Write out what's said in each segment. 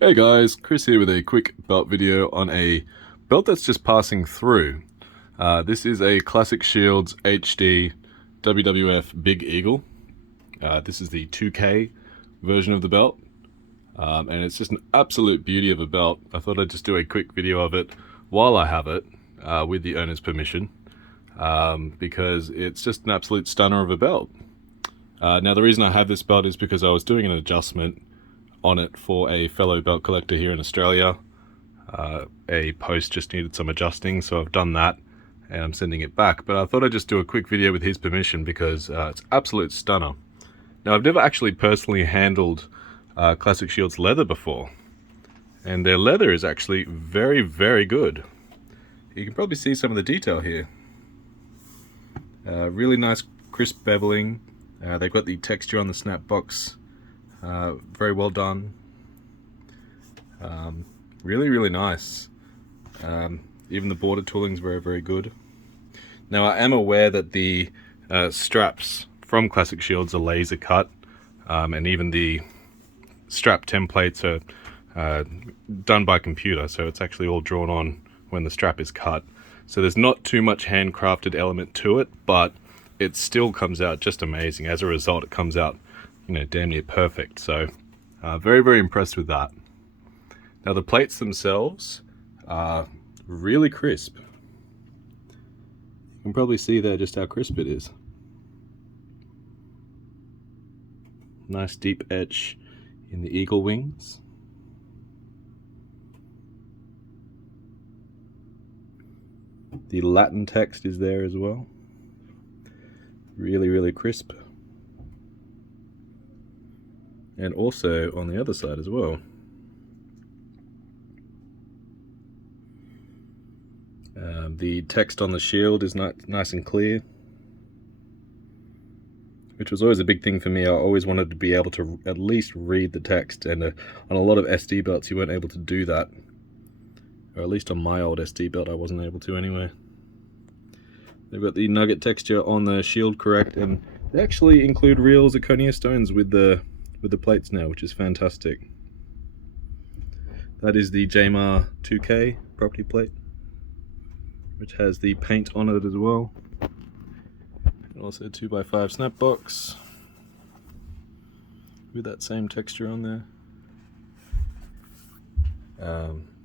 Hey guys, Chris here with a quick belt video on a belt that's just passing through. This is a Classic Shields HD WWF Big Eagle. This is the 2K version of the belt, and it's just an absolute beauty of a belt. I thought I'd just do a quick video of it while I have it, with the owner's permission, because it's just an absolute stunner of a belt. Now the reason I have this belt is because I was doing an adjustment on it for a fellow belt collector here in Australia. A post just needed some adjusting, so I've done that and I'm sending it back. But I thought I'd just do a quick video with his permission because it's absolute stunner. Now I've never actually personally handled Classic Shields leather before, and their leather is actually very, very good. You can probably see some of the detail here. Really nice crisp beveling. They've got the texture on the snap box. Very well done. Really, really nice. Even the border tooling's very, very good. Now I am aware that the straps from Classic Shields are laser cut, and even the strap templates are done by computer, so it's actually all drawn on when the strap is cut. So there's not too much handcrafted element to it, but it still comes out just amazing. As a result, it comes out, you know, damn near perfect. So very, very impressed with that. Now the plates themselves are really crisp. You can probably see there just how crisp it is. Nice deep etch in the eagle wings. The Latin text is there as well. Really, really crisp. And also on the other side as well. The text on the shield is nice and clear, which was always a big thing for me. I always wanted to be able to at least read the text, and on a lot of SD belts you weren't able to do that. Or at least on my old SD belt I wasn't able to anyway. They've got the nugget texture on the shield correct, and they actually include real zirconia stones with the plates now, which is fantastic. That is the JMR 2K property plate, which has the paint on it as well. And also a 2x5 snap box with that same texture on there.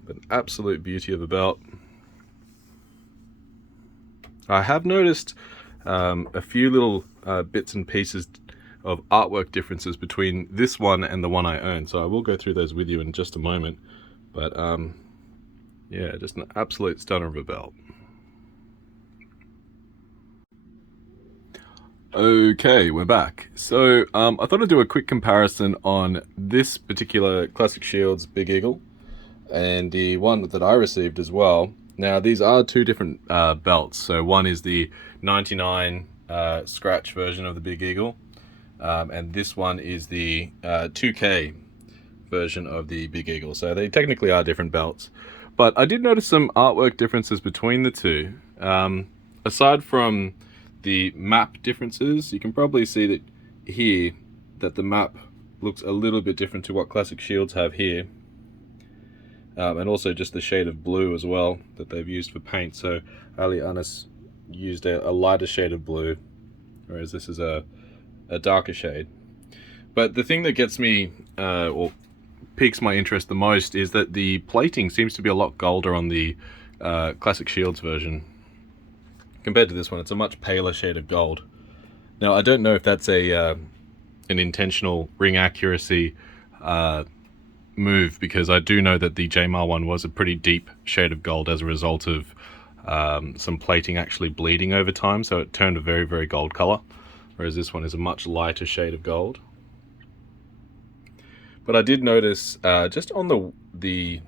But an absolute beauty of a belt. I have noticed a few little bits and pieces of artwork differences between this one and the one I own, so I will go through those with you in just a moment. But yeah, just an absolute stunner of a belt. Okay, we're back. So I thought I'd do a quick comparison on this particular Classic Shields Big Eagle and the one that I received as well. Now these are two different belts. So one is the 99 scratch version of the Big Eagle, and this one is the 2K version of the Big Eagle. So they technically are different belts, but I did notice some artwork differences between the two. Aside from the map differences, you can probably see that here that the map looks a little bit different to what Classic Shields have here, and also just the shade of blue as well that they've used for paint. So Ali Anas used a lighter shade of blue, whereas this is a darker shade. But the thing that gets me or piques my interest the most is that the plating seems to be a lot golder on the Classic Shields version compared to this one. It's a much paler shade of gold. Now I don't know if that's an intentional ring accuracy move, because I do know that the JMR one was a pretty deep shade of gold as a result of some plating actually bleeding over time, so it turned a very, very gold color, whereas this one is a much lighter shade of gold. But I did notice just on the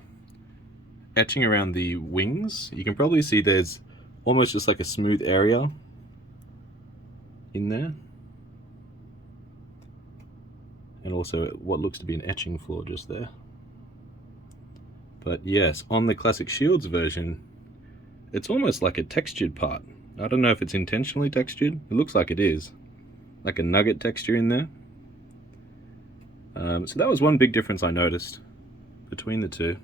etching around the wings, you can probably see there's almost just like a smooth area in there, and also what looks to be an etching floor just there. But yes, on the Classic Shields version, it's almost like a textured part. I don't know if it's intentionally textured. It looks like it is, like a nugget texture in there. So that was one big difference I noticed. between the two.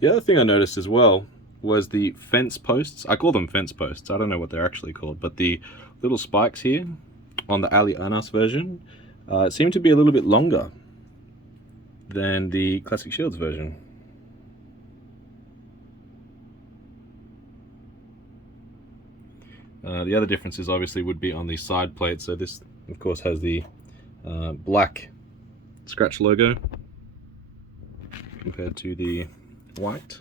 The other thing I noticed as well was the fence posts. I call them fence posts. I don't know what they're actually called, but the little spikes here on the Ali Anas version seem to be a little bit longer than the Classic Shields version. The other differences obviously would be on the side plate. So this, of course, has the black scratch logo compared to the white.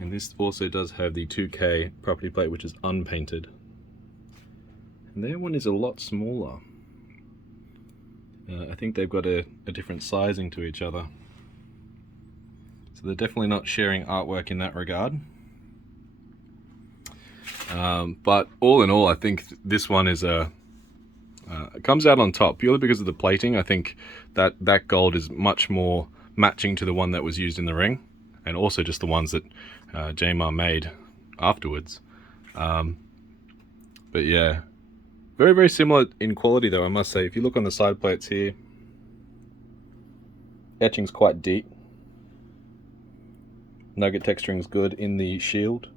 And this also does have the 2K property plate, which is unpainted. And their one is a lot smaller. I think they've got a different sizing to each other. So they're definitely not sharing artwork in that regard. But all in all, I think this one is it comes out on top purely because of the plating. I think that gold is much more matching to the one that was used in the ring, and also just the ones that Jamar made afterwards. But yeah, very, very similar in quality though, I must say. If you look on the side plates here, etching's quite deep. Nugget texturing's good in the shield.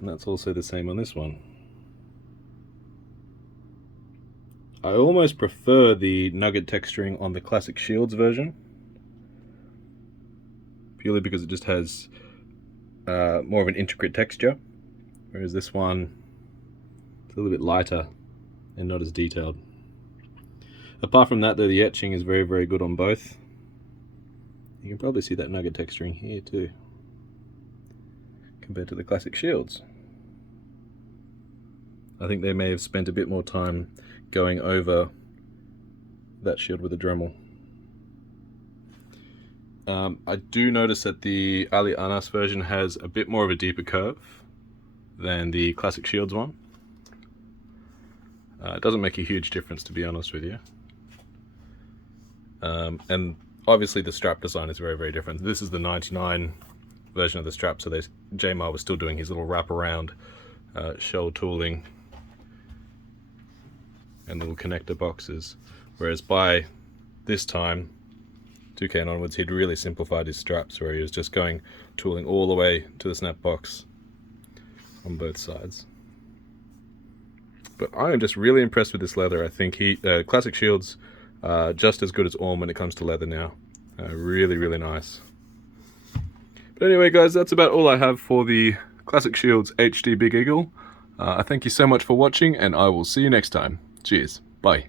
And that's also the same on this one. I almost prefer the nugget texturing on the Classic Shields version, purely because it just has more of an intricate texture, whereas this one is a little bit lighter and not as detailed. Apart from that though, the etching is very, very good on both. You can probably see that nugget texturing here too, compared to the Classic Shields. I think they may have spent a bit more time going over that shield with a Dremel. I do notice that the Ali Anas version has a bit more of a deeper curve than the Classic Shields one. It doesn't make a huge difference, to be honest with you. And obviously the strap design is very, very different. This is the 99 version of the strap, so Jamar was still doing his little wraparound shell tooling and little connector boxes, whereas by this time, 2K and onwards, he'd really simplified his straps, where he was just going tooling all the way to the snap box on both sides. But I am just really impressed with this leather. I think Classic Shields just as good as Orm when it comes to leather now. Really, really nice. But anyway guys, that's about all I have for the Classic Shields HD Big Eagle. I thank you so much for watching, and I will see you next time. Cheers. Bye.